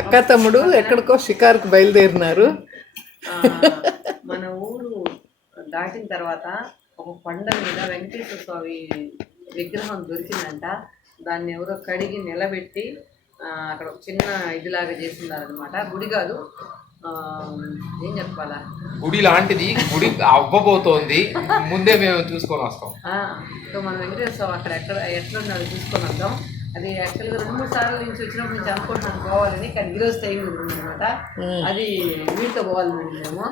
అక్క తమ్ముడు ఎక్కడికో షికారుకు బయలుదేరినారు. మన ఊరు దాటిన తర్వాత ఒక కొండ మీద వెంకటేశ్వర స్వామి విగ్రహం దొరికిందంట. దాన్ని ఎవరో కడిగి నిలబెట్టి అక్కడ ఒక చిన్న ఇదిలాగా చేస్తున్నారనమాట. గుడి కాదు, ఏం చెప్పాలా, గుడి లాంటిది. గుడి అవ్వబోతోంది, ముందే మేము చూసుకొని వస్తాం. సో మన వెంకటేశ్వర స్వామి అక్కడ ఎట్లున్నారో చూసుకొని వద్దాం. అది యాక్చువల్గా 2-3 సార్లు నుంచి వచ్చినప్పటి నుంచి అనుకుంటున్నాను పోవాలని, కానీ ఈరోజు టైం ఉంది అనమాట. అది వీటితో పోవాలని మేము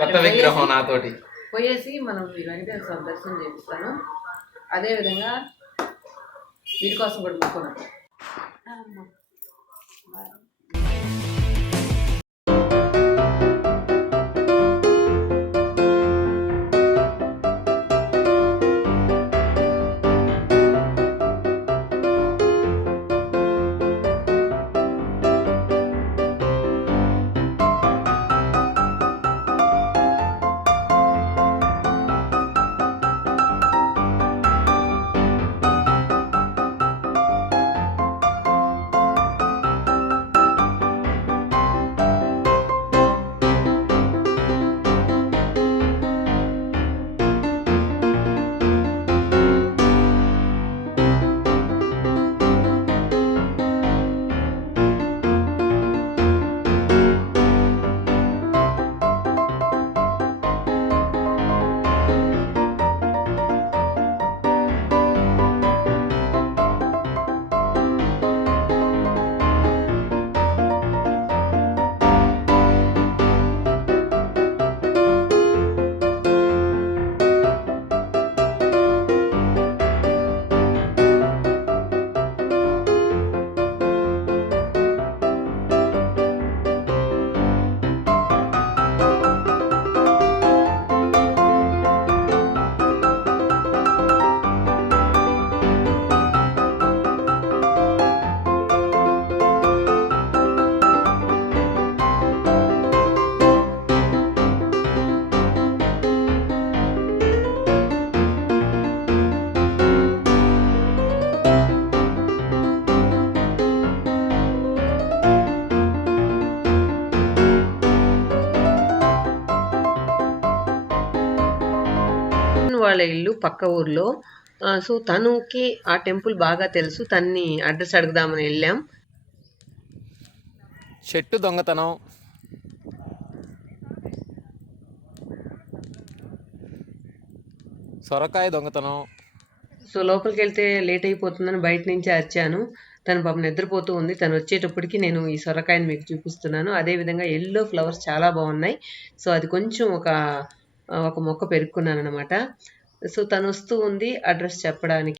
కొత్త విగ్రహం నాతోటి పోయేసి మనం ఈ వెంకటేశ్వర స్వామి దర్శనం చేపిస్తాను. అదేవిధంగా వీటి కోసం కూడా మొక్కున్నాం. వాళ్ళ ఇల్లు పక్క ఊర్లో. సో తనుకి ఆ టెంపుల్ బాగా తెలుసు, తన్ని అడ్రస్ అడుగుదామని వెళ్ళాం. చెట్టు దొంగతనం, సొరకాయ దొంగతనం. సో లోపలికి వెళ్తే లేట్ అయిపోతుందని బయట నుంచి అరిచాను. తను పాపం నిద్రపోతూ ఉంది. తను వచ్చేటప్పటికి నేను ఈ సొరకాయని మీకు చూపిస్తున్నాను. అదేవిధంగా ఎల్లో ఫ్లవర్స్ చాలా బాగున్నాయి. సో అది కొంచెం ఒక మొక్క పెరుక్కున్నాను అనమాట. సో తను వస్తూ ఉంది అడ్రస్ చెప్పడానికి.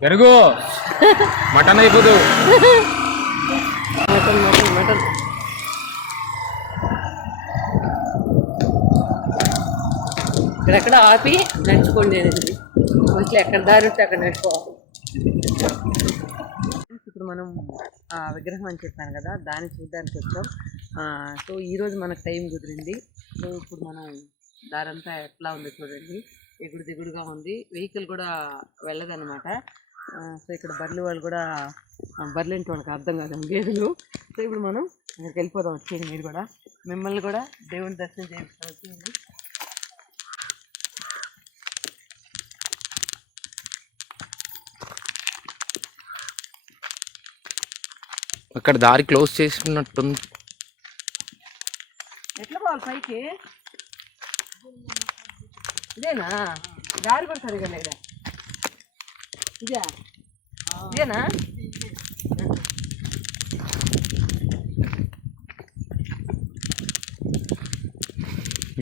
పెరుగు మటన్ అయిపోదు. మటన్ మటన్ మటన్ ఇక్కడెక్కడ ఆపి నడుచుకోండి అనేది. మోస్ట్లీ ఎక్కడ దారి ఉంటే అక్కడ నడుచుకోవాలి. ఇప్పుడు మనం ఆ విగ్రహం అని చెప్పాను కదా, దాన్ని చూడడానికి వచ్చాం. సో ఈరోజు మనకు టైం కుదిరింది. సో ఇప్పుడు మనం దారంతా ఎట్లా ఉంది చూడండి, ఎగుడు దిగుడుగా ఉంది, వెహికల్ కూడా వెళ్ళదన్నమాట. సో ఇక్కడ బర్రెలు వాళ్ళు కూడా, బర్రెలేంటి వాళ్ళకి అర్థం కాదు, గేదెలు. సో ఇప్పుడు మనం ఇక్కడికి వెళ్ళిపోదాం. వచ్చేయండి మీరు కూడా, మిమ్మల్ని కూడా దేవుని దర్శనం చేయించుకోవాలి. వచ్చేయండి. అక్కడ దారి క్లోజ్ చేసినట్టుంది. ఎట్లా పోవాలి పైకి? ఇదేనా దారి కూడా సరిగా లేదా? ఇదేనా?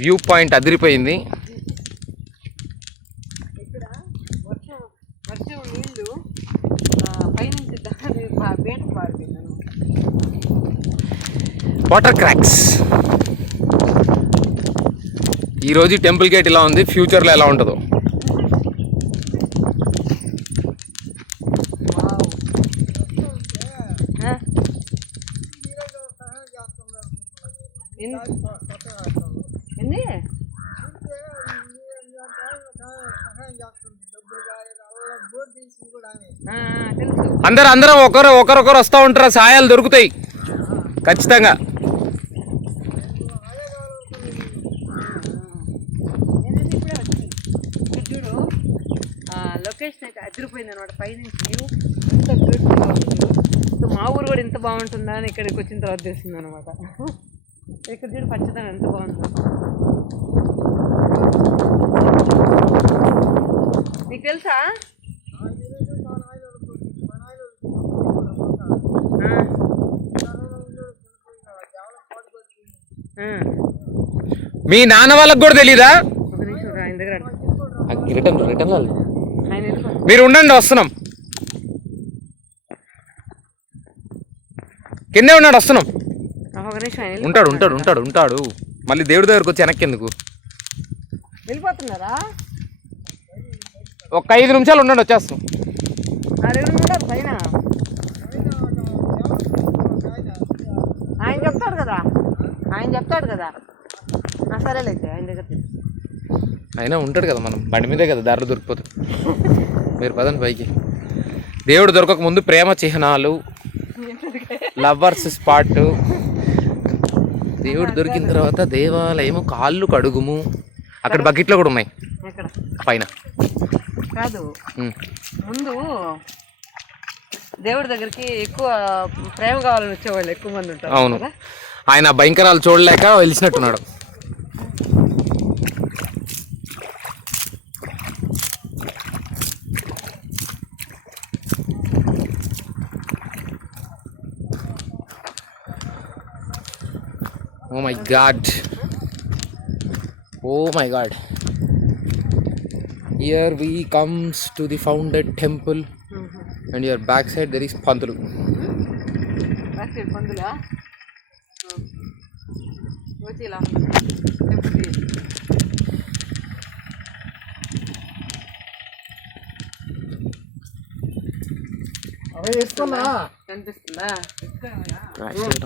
వ్యూ పాయింట్ అదిరిపోయింది. ఇక్కడ వర్షం నీళ్ళు పైనుంచి దారి బేట పారిపోయింది. Water cracks. ఈరోజు టెంపుల్ గేట్ ఇలా ఉంది, ఫ్యూచర్లో ఎలా ఉంటుందో. అందరం ఒకరొకరు వస్తూ ఉంటారు, సాయాలు దొరుకుతాయి ఖచ్చితంగా. చూడు లొకేషన్ అయితే అదిరిపోయింది అనమాట. పైనుంచి వ్యూ ఎంత బ్యూటిఫుల్గా ఉంటుంది. సో మా ఊరు కూడా ఇంత బాగుంటుందా అని ఇక్కడికి వచ్చిన తర్వాత తెలిసింది అనమాట. ఇక్కడ చూడు పచ్చదనం ఎంత బాగుందో. నీకు తెలుసా? మీ నాన్న వాళ్ళకి కూడా తెలీదా? ఒక నిమిషం ఆయన దగ్గర రిటర్న్ ఆయన మీరు ఉండండి, వస్తున్నాం. కిందే ఉన్నాడు, వస్తున్నాం. ఒక నిమిషం ఉంటాడు. మళ్ళీ దేవుడి దగ్గరకు వచ్చి వెనక్కి ఎందుకు? వెళ్ళిపోతున్నారా? ఒక 5 నిమిషాలు ఉండండి, వచ్చేస్తాం. పైన ఆయన చెప్తాడు కదా. సరేలైతే ఆయన దగ్గర అయినా ఉంటాడు కదా, మనం బండి మీదే కదా దారిలో దొరికిపోతుంది. మీరు పదండి పైకి. దేవుడు దొరకక ముందు ప్రేమ చిహ్నాలు, లవర్స్ స్పాట్. దేవుడు దొరికిన తర్వాత దేవాలయము, కాళ్ళు కడుగుము. అక్కడ బకెట్లో కూడా ఉన్నాయి పైన. కాదు, ముందు దేవుడి దగ్గరికి ఎక్కువ ప్రేమ కావాలని వచ్చేవాళ్ళు ఎక్కువ మంది ఉంటారు. అవును, ఆయన భయంకరాలు చూడలేక వెలిసినట్టున్నాడు. Oh my God. Here we comes to the founded temple, and your back side there is Pandulu. పందులా కనిపిస్తుందా?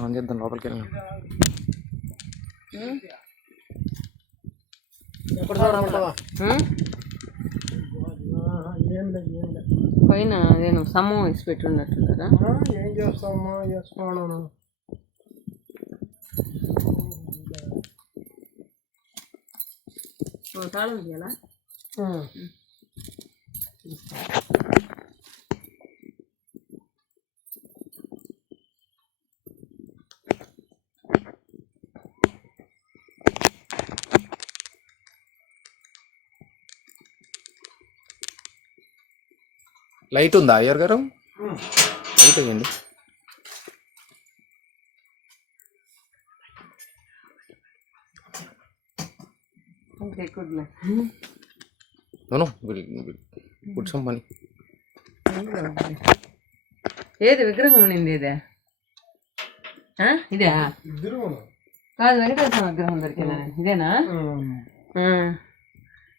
ఆన్ చేద్దాం, లోపలికి వెళ్ళి. పైన నేను సమూహం వేసి పెట్టున్నట్టున్నారా? ఏం చేస్తామా, చేసుకోవడం. తాళం చేయాలా? లైట్ ఉందా అయ్యర్ గారు? లైట్ వేయండి. Put some money. ఏది విగ్రహం ఉండింది? ఇదే ఇదే కాదు, వెంకటేశ్వర విగ్రహం దొరికిందా? ఇదేనా?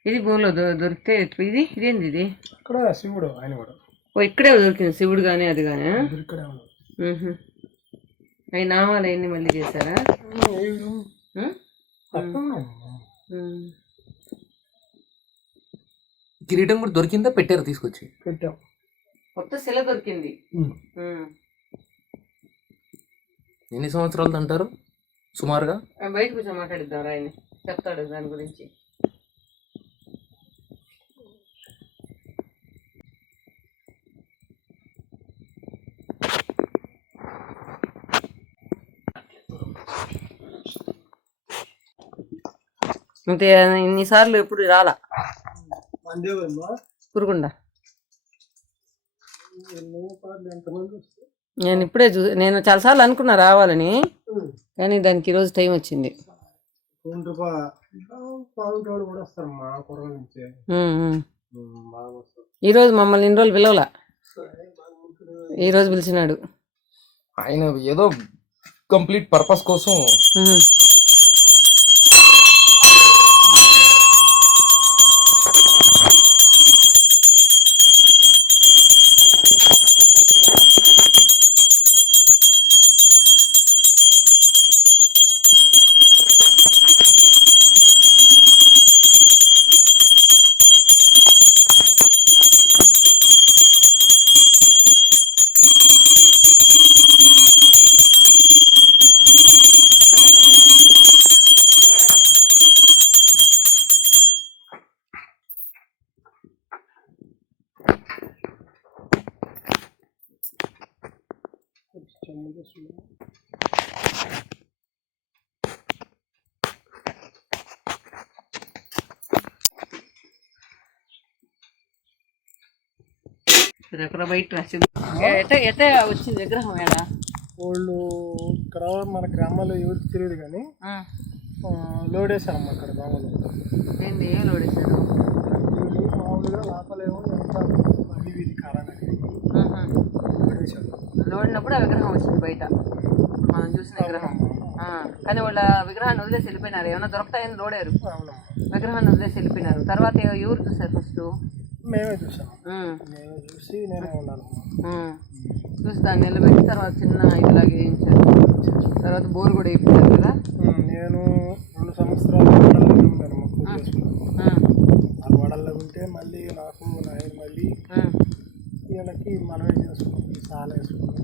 ఇది భూమిలో దొరికితే ఇది ఇదేంది? ఇది ఇక్కడ శివుడు, ఆయన కూడా ఓ ఇక్కడే దొరికింది శివుడు కానీ అది కానీ. ఇక్కడే ఉన్నాం. అవి నామాలు అవన్నీ మళ్ళీ చేశారా? కిరీటం కూడా దొరికిందా, పెట్టారు తీసుకొచ్చి? పెట్టాం. కొత్త శిల దొరికింది. ఎన్ని సంవత్సరాలు అంటారు సుమారుగా? బయట కూర్చొని మాట్లాడిద్దాం, ఆయన చెప్తాడు దాని గురించి. అంటే ఇన్నిసార్లు ఎప్పుడు రాలా కురుకుండ. నేను ఇప్పుడే నేను చాలాసార్లు అనుకున్నా రావాలని, కానీ దానికి ఈరోజు టైం వచ్చింది. ఈరోజు మమ్మల్ని ఇన్ని రోజులు పిలవలా, ఈరోజు పిలిచినాడు. ఆయన ఏదో కంప్లీట్ పర్పస్ కోసం. ఎక్కడ బయట ఎట వచ్చింది విగ్రహం ఏడా? వాళ్ళు ఇక్కడ మన గ్రామాల్లో ఎవరికి తెలియదు కానీ లోడ్ వేశారమ్మా అక్కడ గ్రామంలో. ఏంటి ఏం లోడ్ వేశారు? మామూలుగా లోపలేమో ఎంత అది ఇది కారణం లోడ్ వేశారు. లోడినప్పుడు ఆ విగ్రహం వచ్చింది బయట, మనం చూసిన విగ్రహం. కానీ వాళ్ళ విగ్రహాన్ని వదిలేసి వెళ్ళిపోయినారు. ఏమైనా దొరుకుతాయని లోడారు, విగ్రహాన్ని వదిలేసి వెళ్ళిపోయినారు. తర్వాత ఎవరు చూసారు? ఫస్ట్ మేమే చూసాం. మేమే చూసి నేనే ఉన్నాను. చూసి దాన్ని నిలబెట్టి తర్వాత చిన్న ఇదిలాగా వేయించారు. తర్వాత బోర్ కూడా వేయించారు కదా. నేను 2 సంవత్సరాలు వడల్లో ఉన్నాను. ఆ వడల్లో ఉంటే మళ్ళీ నాకు నాయన మళ్ళీ వీళ్ళకి మనమే చేసుకున్నాం, చాలా వేసుకున్నాం.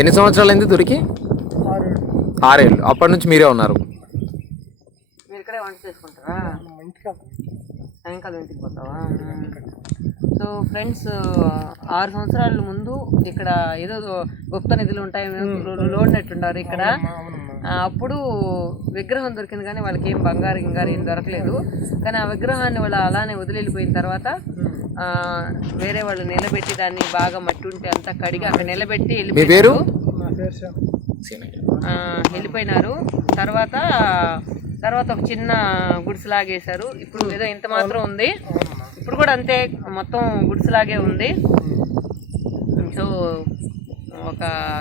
ఎన్ని సంవత్సరాలు అయింది దొరికి? 6 ఏళ్ళు. అప్పటి నుంచి మీరే ఉన్నారు? మీరు ఇక్కడే వంట చేసుకుంటారా? సాయంకాలం ఇంటికి పోతావా? సో ఫ్రెండ్స్, 6 సంవత్సరాల ముందు ఇక్కడ ఏదో గుప్త నిధులు ఉంటాయి లోడినట్టున్నారు ఇక్కడ. అప్పుడు విగ్రహం దొరికింది కానీ వాళ్ళకి ఏం బంగారు గింగారు ఏం దొరకలేదు. కానీ ఆ విగ్రహాన్ని వాళ్ళు అలానే వదిలిపోయిన తర్వాత వేరే వాళ్ళు నిలబెట్టి దాన్ని బాగా మట్టి ఉంటే అంతా కడిగి అక్కడ నిలబెట్టి వెళ్ళిపోయినారు. తర్వాత ఒక చిన్న గుడిసెలాగేశారు. ఇప్పుడు ఏదో ఇంత మాత్రం ఉంది, ఇప్పుడు కూడా అంతే, మొత్తం గుడిసెలాగే ఉంది. సో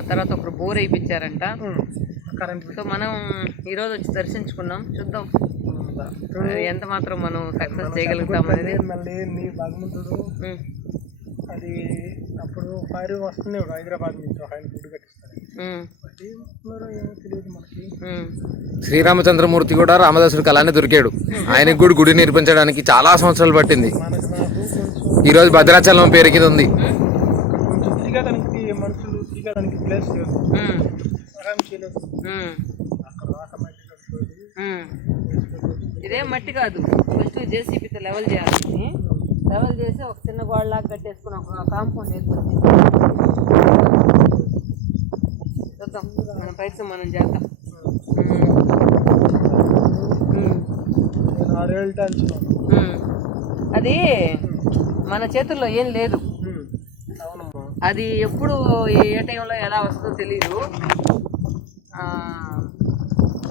తర్వాత ఒకరు బోర్ వేయించారంట. సో మనం ఈరోజు వచ్చి దర్శించుకున్నాం, చూద్దాం ఎంత మాత్రం మనం సక్సెస్ చేయగలుగుతాం అనేది. మళ్ళీ నీ భగవంతుడు అది అప్పుడు ఫైర్ వస్తుంది హైదరాబాద్ నుంచి, ఆయన గుడి కట్టిస్తారు. శ్రీరామచంద్రమూర్తి కూడా రామదాసుడికి అలానే దొరికాడు. ఆయనకి కూడా గుడి నిర్మించడానికి చాలా సంవత్సరాలు పట్టింది. ఈరోజు భద్రాచలం పేరు కింద ఉంది. మనుషులు తిరగడానికి ప్లేస్ లేదు. ఇదేం మట్టి కాదు, ఫస్ట్ జేసీబీతో లెవెల్ చేయాలి. లెవెల్ చేసి ఒక చిన్న గోడలాగా కట్టేసుకుని ఒక కాంపౌండ్ వేసుకొని చూద్దాం, మన ప్రయత్నం మనం చేద్దాం. 6 ఏళ్ళ అది మన చేతుల్లో ఏం లేదు. అది ఎప్పుడు ఏ టైంలో ఎలా వస్తుందో తెలియదు,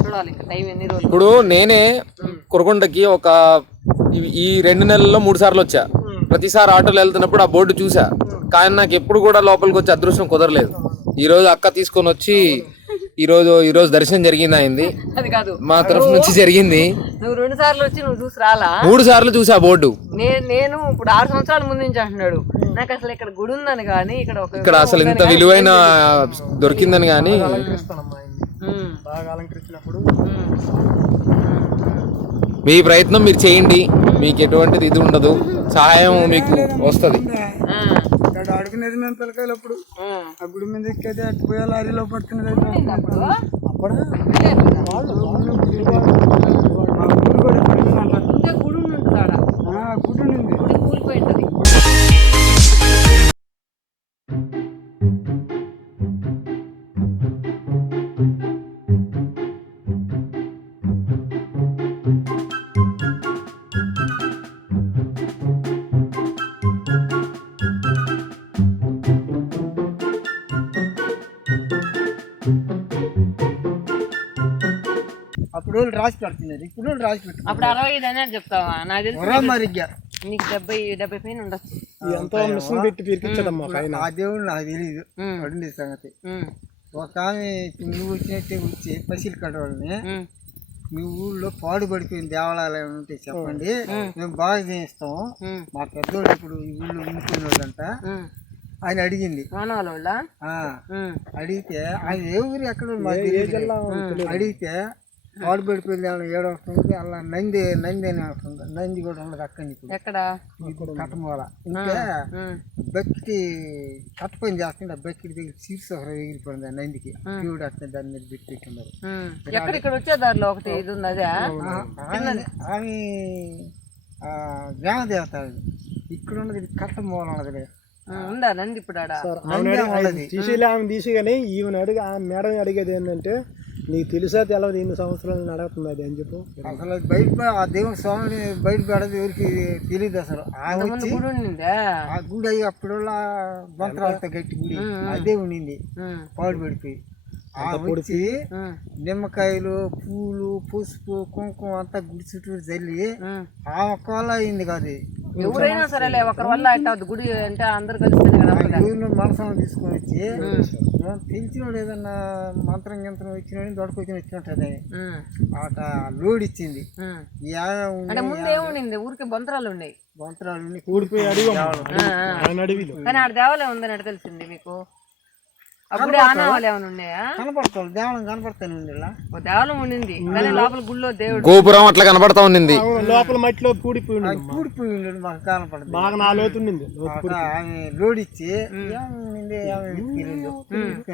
చూడాలి టైం ఎన్ని రోజులు. ఇప్పుడు నేనే కురకొండకి ఈ 2 నెలల్లో 3 సార్లు వచ్చా. ప్రతిసారి ఆటోలో వెళ్తున్నప్పుడు ఆ బోర్డు చూసా, కానీ నాకు ఎప్పుడు కూడా లోపలికి వచ్చే అదృష్టం కుదరలేదు. ఈరోజు అక్క తీసుకొని వచ్చి ఈరోజు దర్శనం జరిగింది అయింది, అది కాదు మా తరఫు నుంచి జరిగింది. నువ్వు 2 సార్లు వచ్చి నువ్వు చూసి రాలా? 3 సార్లు చూసా బోర్డు. నేను ఇప్పుడు 6 సంవత్సరాల ముందు నుంచి అంటున్నాడు నాకు అసలు ఇక్కడ గుడి ఉందని కానీ ఇక్కడ అసలు ఇంత విలువైన దొరికిందని కానీ. అలంకరిస్తానమ్మా ఆయన్ని. బాగా అలంకరించినప్పుడు మీ ప్రయత్నం మీరు చేయండి, మీకు ఎటువంటిది ఇది ఉండదు, సహాయం మీకు వస్తుంది. ఇక్కడ అడుగునేది మేము పిల్లకాయలు అప్పుడు ఆ గుడి మీద ఎక్కేది అటు పోయే లారీలో పడుతున్నది. అప్పుడు గుడి ఉంది. అప్పుడు రాసి పెడుతున్నారు, ఇప్పుడు రాసి పెడుతున్నారు. అప్పుడు 65 అనేది చెప్తావా? నాకు తెలిసి మరిగ్గా నీకు 70 పైన ఉండొచ్చు. ఎంతో మిషన్ పెట్టి పిరికించడమ్మా ఆ దేవుడు నాకు తెలియదు అడుండే సంగతి. ఒక ఆమె నువ్వు వచ్చినట్టే వచ్చి పసిలు కట్టవాళ్ళని మీ ఊళ్ళో పాడుపడిపోయిన దేవాలయాలు ఉంటే చెప్పండి, మేము బాగా చేయిస్తాము. మా పెద్దోళ్ళు ఇప్పుడు ఈ ఊళ్ళో ఉండిపోయిన వాళ్ళంట. ఆయన అడిగింది, అడిగితే ఆయన ఏ ఊరు ఎక్కడ అడిగితే పాడుపడిపోయింది ఏడో వస్తుంది. అలా నంది అని వస్తుంది. నంది కూడా ఉండదు అక్కడి ఎక్కడ కట్టమూల. ఇంకా బక్కి కట్ట పని చేస్తుంది. ఆ బక్కి దగ్గర సీట్స్ ఎగిరిపోయింది ఆ నందికి. దేవుడు అట్లా దాని మీద పెట్టి పెట్టిన్నారు. ఇక్కడ వచ్చే దారిలో ఒకటి ఇది ఉంది, అదే ఆమె గ్రామదేవత. ఇక్కడ ఉన్నది కట్టమూల ఉన్నది ఉందా నంది ఇప్పుడు తీసి కానీ ఈమెను అడిగి ఆ మేడం అడిగేది ఏంటంటే, నీకు తెలుసా తెలవదు ఎన్ని సంవత్సరాలు అడుగుతుంది అది అని చెప్పు. అసలు బయట ఆ దేవుని స్వామిని బయట పడదు ఎవరికి తెలియదు అసలు. ఆ గుడి అయ్యి అప్పుడు బంతరాలతో గట్టి గుడి అదే ఉండింది పాడు పడిపోయి. పొడిచి నిమ్మకాయలు పూలు పసుపు కుంకుమ అంతా గుడి చుట్టూ చల్లి ఆ ఒక్క వల్ల అయింది కాదు. ఎవరైనా సరేలే ఒకరి వల్ల అంటే గుడి అంటే అందరు కలిసి మనసులో తీసుకొని వచ్చి తెలిసినోడు ఏదన్నా మంత్రం యంత్రం వచ్చిన దొడకొచ్చిన వచ్చినట్టు ఆట లోడ్ ఇచ్చింది. ముందేముంది ఊరికి బంతరాలు ఉన్నాయి, బంతరాలు కూడిపోయి అడిగి కానీ ఆడ దేవాలయం ఉందని తెలిసింది మీకు? అప్పుడే ఆనవాళ్ళు ఏమైనా ఉన్నాయా? కనపడతాడు దేవాలయం కనపడతానే ఉంది. దేవాలయం ఉండింది కానీ లోపల గుళ్ళో దేవుడు గోపురం అట్లా కనపడతా ఉండింది. లోపల మట్టిలో పూడిపోయి ఉండేది మాకు కనపడదు. బాగా నాలుగుతుంది. ఆమె లోడ్ ఇచ్చి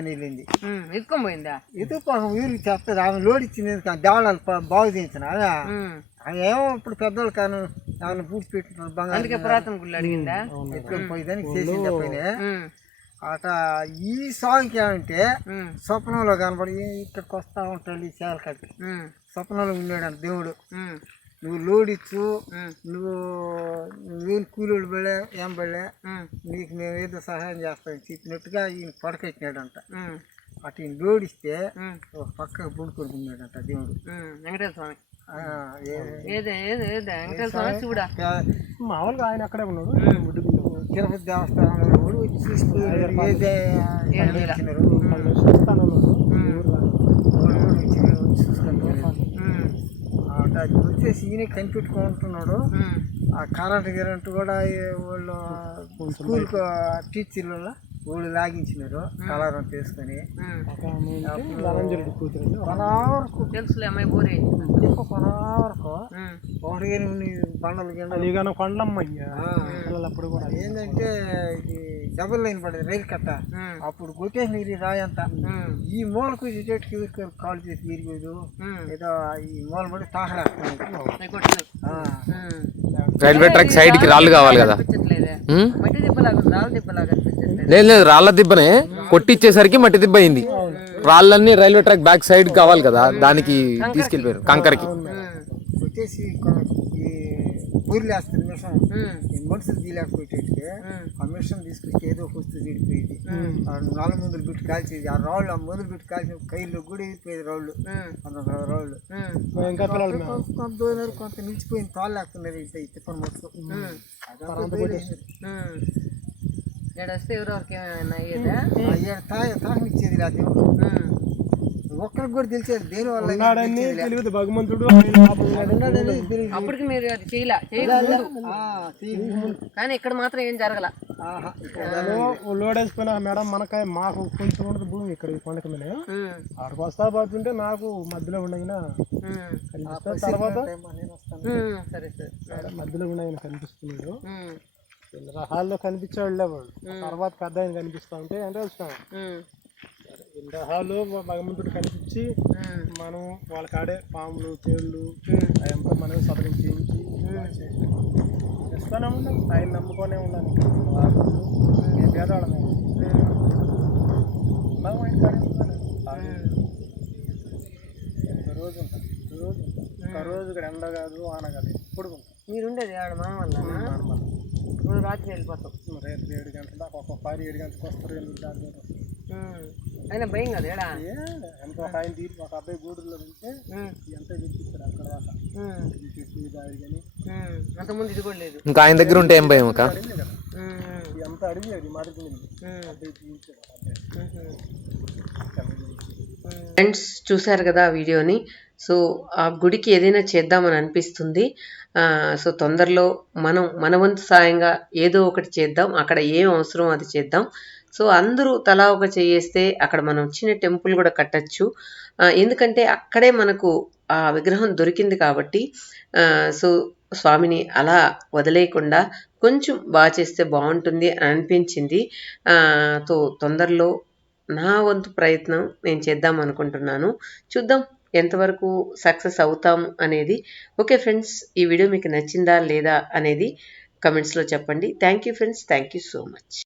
వెళ్ళింది. ఎత్తుకొని పోయిందా? ఎత్తుకోక ఊరికి చెప్తుంది. ఆమె లోడ్ ఇచ్చింది దేవాలయాలు బాగు చేయించిన ఆమె ఏమో ఇప్పుడు పెద్దోళ్ళు కానీ ఆమె పూర్తి పెట్టిన బంగారు పురాతన గుళ్ళు అడిగిందా? ఎత్తుకొని పోయేదానికి చేసింది పోయినా అట. ఈ సాంగ్కి ఏమంటే స్వప్నంలో కనపడి ఇక్కడికి వస్తా ఉంటాడు ఈ చేల కట్టి స్వప్నంలో ఉన్నాడు అంట దేవుడు. నువ్వు లోడిచ్చు, నువ్వేం కూలీడు పడలే ఏం పడలే, నీకు మేము ఏదో సహాయం చేస్తామని చెప్పినట్టుగా ఈయన పడకెట్టినాడంట. అటు ఈయన లోడిస్తే ఒక పక్కకు బుడుకొని ఉన్నాడంట దేవుడు. వెంకటేశ్వర స్వామి మామూలుగా ఆయన అక్కడే ఉన్నాడు. తిరుపతి దేవస్థానంలో వచ్చి చూసుకున్నారు. అది వచ్చేసి ఈయన కనిపెట్టుకుంటున్నాడు. ఆ కరెంట్ కూడా వాళ్ళు స్కూల్ టీచర్ల వాళ్ళు లాగించినారు కలర్ తీసుకొని. తెలుసులే అమ్మాయి పోరే వరకు ఒకటి బండలు గిండలు కొండలప్పుడు కూడా ఏంటంటే ఇది డబుల్ లైన్ పడేది రైలు కట్ట. అప్పుడు కొట్టేసి రాయంతా ఈ మూలకు చెట్టుకి కాలు చేసి విరిగేదు ఏదో ఈ మూల పడి తాకలేస్తుంది. రైల్వే ట్రాక్ సైడ్ కి రాళ్ళు కావాలి కదా. మట్టి దిబ్బలాగా రాళ్ళ దిబ్బలాగా లేదు రాళ్ళ దిబ్బనే కొట్టిచ్చేసరికి మట్టి దిబ్బ అయింది. రాళ్ళన్నీ రైల్వే ట్రాక్ బ్యాక్ సైడ్ కావాలి కదా, దానికి తీసుకెళ్ళిపోయారు కంకరకి. కొట్టేసి ఊర్లు వేస్తుంది మిషన్ మనుషులు తీయలేకపోయేటట్టుకి ఆ మిషన్ తీసుకొచ్చి ఏదో వస్తువు తీడిపోయింది. 4 మందులు పెట్టి కాల్చేది. ఆ రాళ్ళు ఆ మందులు పెట్టి కాల్చిన కైల్లో కూడా అయిపోయేది రాళ్ళు. రాళ్ళు కొంత నిలిచిపోయింది. తాళ్ళు లేకున్నారు ఈ తిప్పని మొత్తం వస్తే ఎవరెవరికి తాగనిచ్చేది. లేదు ఒక్కరికి కూడా తెలిసేది దేని వల్ల ఉన్నాడని తెలియదు భగవంతుడు ఆయన పాపం ఉన్నాడని తెలియదు. అప్పటికి మీరు అది కానీ ఇక్కడ మాత్రం ఏం జరగల. లోడ్ వేసిపోయిన మేడం మనకాయ మాకు కొంచెం ఉండదు భూమి ఇక్కడ ఈ కొండకి మీద ఆడికి వస్తా పోతుంటే నాకు మధ్యలో ఉండగిన కనిపిస్తుంది. తర్వాత మధ్యలో ఉండగిన కనిపిస్తున్నాడు. హాల్లో కనిపించేవాళ్ళే వాడు. తర్వాత పెద్ద ఆయన కనిపిస్తా ఉంటే అంటే వస్తాను హాల్లో భగవంతుడు కనిపించి మనం వాళ్ళ కాడే పాములు తేళ్ళు అదంతా మనమే సదరం చేయించి చేస్తూనే ఉన్నాం. ఆయన నమ్ముకొనే ఉన్నాను. నేను పేదవాళ్ళమే ఉన్నాము. ఆయన కాడే ఉన్నాను. రోజు ఉంటాను. రోజు ఉంటాను. ఒక రోజు ఇక్కడ ఎండ కాదు వాన కాదు ఎప్పుడు ఉంటాం. మీరుండేది ఆడ మన వల్ల రాత్రి వెళ్ళిపోతాం. రేపు 7 గంటల దాకా ఒక్కొక్కసారి 7 గంటలకు వస్తారు. 8 దాకా వస్తారు. అయినా భయం కదా ఏడా ఎంత ఒక ఆయన తీరు ఒక అబ్బాయి గూడూరులో ఉంటే ఎంత తెచ్చిస్తారు అక్కడ దాకా చెట్టు దారి కానీ అంతకుముందు ఇది కూడా లేదు. ఇంకా ఆయన దగ్గర ఉంటే ఏం భయం అక్క? ఎంత అడిగి అది మారుతుంది అబ్బాయి తీయించాడు ఫ్రెండ్స్ చూశారు కదా ఆ వీడియోని. సో ఆ గుడికి ఏదైనా చేద్దామని అనిపిస్తుంది. సో తొందరలో మన వంతు సాయంగా ఏదో ఒకటి చేద్దాం. అక్కడ ఏం అవసరం అది చేద్దాం. సో అందరూ తలా ఒక చేస్తే అక్కడ మనం చిన్న టెంపుల్ కూడా కట్టచ్చు. ఎందుకంటే అక్కడే మనకు ఆ విగ్రహం దొరికింది కాబట్టి సో స్వామిని అలా వదిలేయకుండా కొంచెం బాగా చేస్తే బాగుంటుంది అని అనిపించింది. సో తొందరలో నా వంతు ప్రయత్నం నేను చేద్దాం అనుకుంటున్నాను. చూద్దాం ఎంతవరకు సక్సెస్ అవుతాం అనేది. ఓకే ఫ్రెండ్స్, ఈ వీడియో మీకు నచ్చిందా లేదా అనేది కమెంట్స్లో చెప్పండి. Thank you friends, thank you so much.